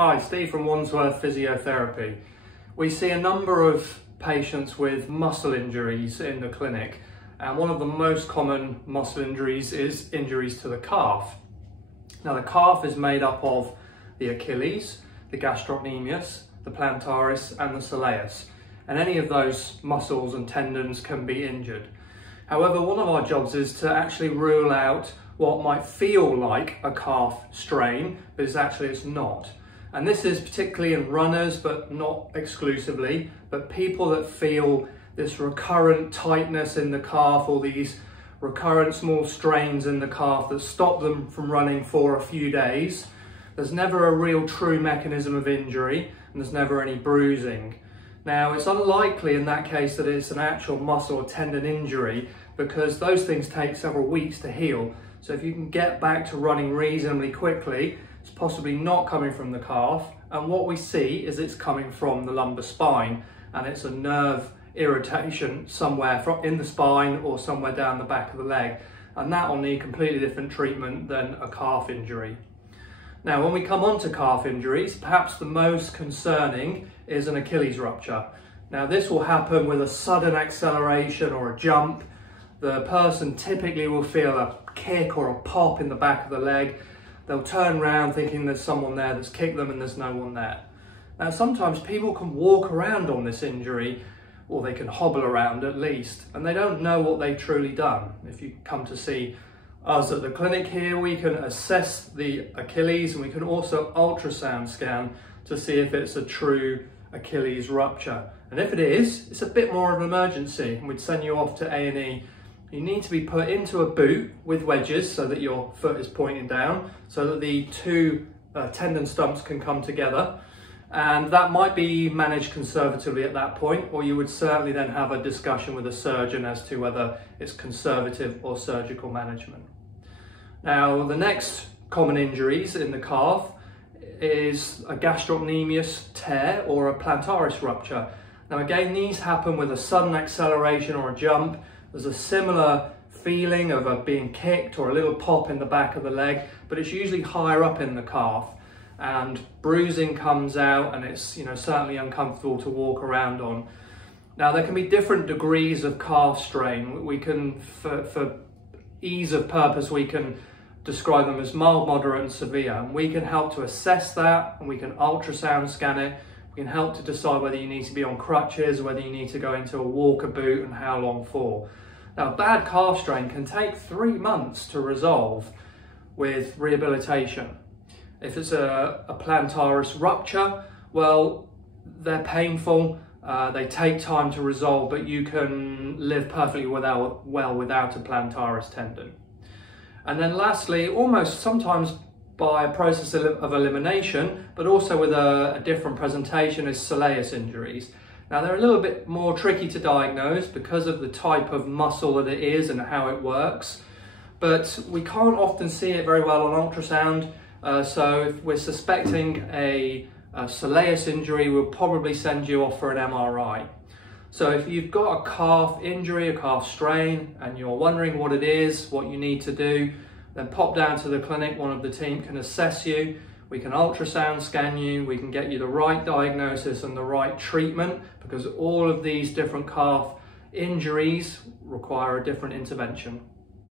Hi, Steve from Wandsworth Physiotherapy. We see a number of patients with muscle injuries in the clinic, and one of the most common muscle injuries is injuries to the calf. Now the calf is made up of the Achilles, the gastrocnemius, the Plantaris and the Soleus, and any of those muscles and tendons can be injured. However, one of our jobs is to actually rule out what might feel like a calf strain, but it's not. And this is particularly in runners, but not exclusively, but people that feel this recurrent tightness in the calf or these recurrent small strains in the calf that stop them from running for a few days. There's never a real true mechanism of injury and there's never any bruising. Now, it's unlikely in that case that it's an actual muscle or tendon injury because those things take several weeks to heal. So if you can get back to running reasonably quickly, it's possibly not coming from the calf, and what we see is it's coming from the lumbar spine, and it's a nerve irritation somewhere in the spine or somewhere down the back of the leg, and that will need completely different treatment than a calf injury. Now, when we come on to calf injuries, perhaps the most concerning is an Achilles rupture. Now, this will happen with a sudden acceleration or a jump. The person typically will feel a kick or a pop in the back of the leg. They'll turn around thinking there's someone there that's kicked them and there's no one there. Now, sometimes people can walk around on this injury, or they can hobble around at least, and they don't know what they've truly done. If you come to see us at the clinic here, we can assess the Achilles and we can also ultrasound scan to see if it's a true Achilles rupture. And if it is, it's a bit more of an emergency and we'd send you off to A&E. You need to be put into a boot with wedges so that your foot is pointing down, so that the two tendon stumps can come together. And that might be managed conservatively at that point, or you would certainly then have a discussion with a surgeon as to whether it's conservative or surgical management. Now, the next common injuries in the calf is a gastrocnemius tear or a plantaris rupture. Now again, these happen with a sudden acceleration or a jump. There's a similar feeling of being kicked or a little pop in the back of the leg, but it's usually higher up in the calf, and bruising comes out and it's certainly uncomfortable to walk around on. Now there can be different degrees of calf strain. We can, for ease of purpose, we can describe them as mild, moderate and severe, and we can help to assess that, and we can ultrasound scan it. We can help to decide whether you need to be on crutches, whether you need to go into a walker boot and how long for. Now, bad calf strain can take 3 months to resolve with rehabilitation. If it's a plantaris rupture, well, they're painful, they take time to resolve, but you can live perfectly well without a plantaris tendon. And then lastly, almost sometimes by a process of elimination, but also with a different presentation, is Soleus injuries. Now they're a little bit more tricky to diagnose because of the type of muscle that it is and how it works, but we can't often see it very well on ultrasound. So if we're suspecting a Soleus injury, we'll probably send you off for an MRI. So if you've got a calf injury, a calf strain, and you're wondering what it is, what you need to do, then pop down to the clinic. One of the team can assess you. We can ultrasound scan you. We can get you the right diagnosis and the right treatment, because all of these different calf injuries require a different intervention.